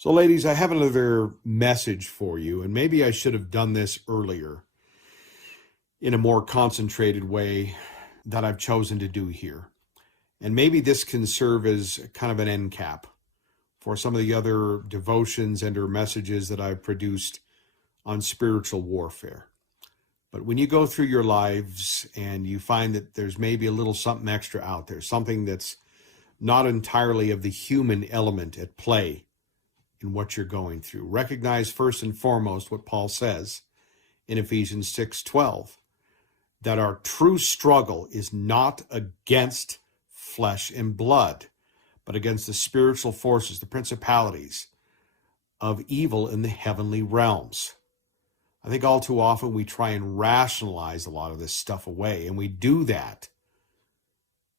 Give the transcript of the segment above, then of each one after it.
So, ladies, I have another message for you, and maybe I should have done this earlier in a more concentrated way that I've chosen to do here. And maybe this can serve as kind of an end cap for some of the other devotions and or messages that I've produced on spiritual warfare. But when you go through your lives and you find that there's maybe a little something extra out there, something that's not entirely of the human element at play in what you're going through, recognize first and foremost what Paul says in Ephesians 6:12, that our true struggle is not against flesh and blood, but against the spiritual forces, the principalities of evil in the heavenly realms. I think all too often we try and rationalize a lot of this stuff away, and we do that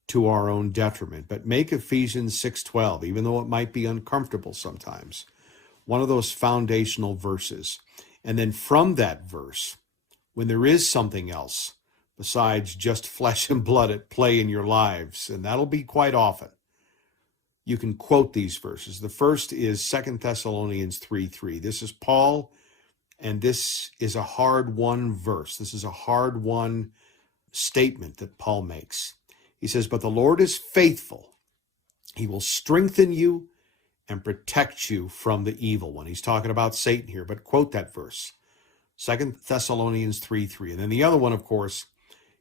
to our own detriment. But make Ephesians 6:12, even though it might be uncomfortable sometimes, one of those foundational verses. And then from that verse, when there is something else besides just flesh and blood at play in your lives, and that'll be quite often, you can quote these verses. The first is 2 Thessalonians 3:3. This is Paul, and this is a hard-won verse. This is a hard-won statement that Paul makes. He says, "But the Lord is faithful. He will strengthen you and protect you from the evil one." He's talking about Satan here, but quote that verse, 2 Thessalonians 3:3. And then the other one, of course,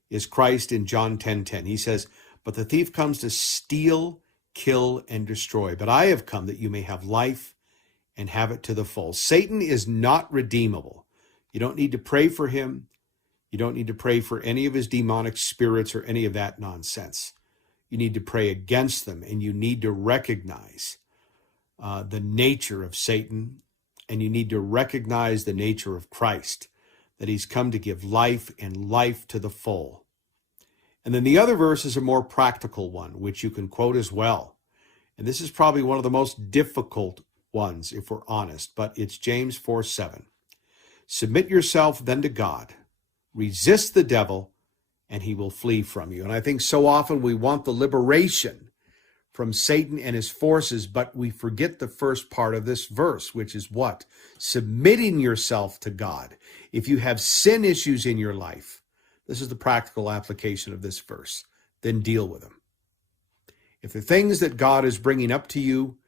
is Christ in John 10:10. He says, "But the thief comes to steal, kill, and destroy. But I have come that you may have life and have it to the full." Satan is not redeemable. You don't need to pray for him. You don't need to pray for any of his demonic spirits or any of that nonsense. You need to pray against them, and you need to recognize the nature of Satan, and you need to recognize the nature of Christ, that he's come to give life and life to the full. And then the other verse is a more practical one, which you can quote as well. And this is probably one of the most difficult ones, if we're honest, but it's James 4:7. "Submit yourself then to God, resist the devil, and he will flee from you." And I think so often we want the liberation from Satan and his forces, but we forget the first part of this verse, which is what? Submitting yourself to God. If you have sin issues in your life, this is the practical application of this verse, then deal with them. If the things that God is bringing up to you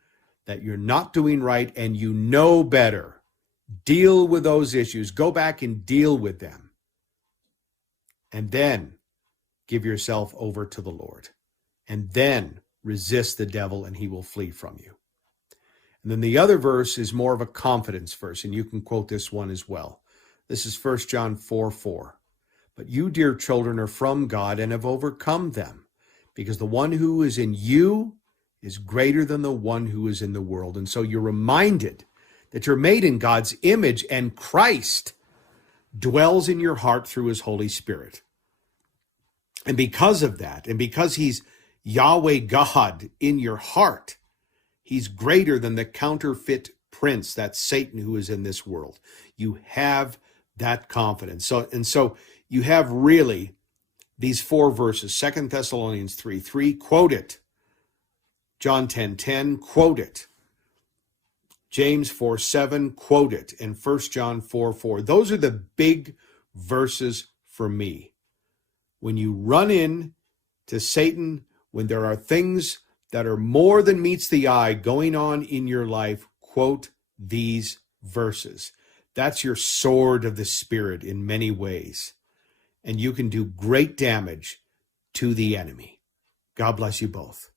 that you're not doing right and you know better, deal with those issues. Go back and deal with them. And then give yourself over to the Lord. And then resist the devil and he will flee from you. And then the other verse is more of a confidence verse, and you can quote this one as well. This is 1 John 4:4. "But you, dear children, are from God and have overcome them, because the one who is in you is greater than the one who is in the world." And so you're reminded that you're made in God's image, and Christ dwells in your heart through his Holy Spirit. And because of that, and because he's Yahweh God in your heart, he's greater than the counterfeit prince, that Satan who is in this world. You have that confidence. So you have really these four verses, 2 Thessalonians 3:3, quote it. John 10:10, quote it. James 4:7, quote it. And 1 John 4:4. Those are the big verses for me. When you run in to Satan, when there are things that are more than meets the eye going on in your life, quote these verses. That's your sword of the Spirit in many ways. And you can do great damage to the enemy. God bless you both.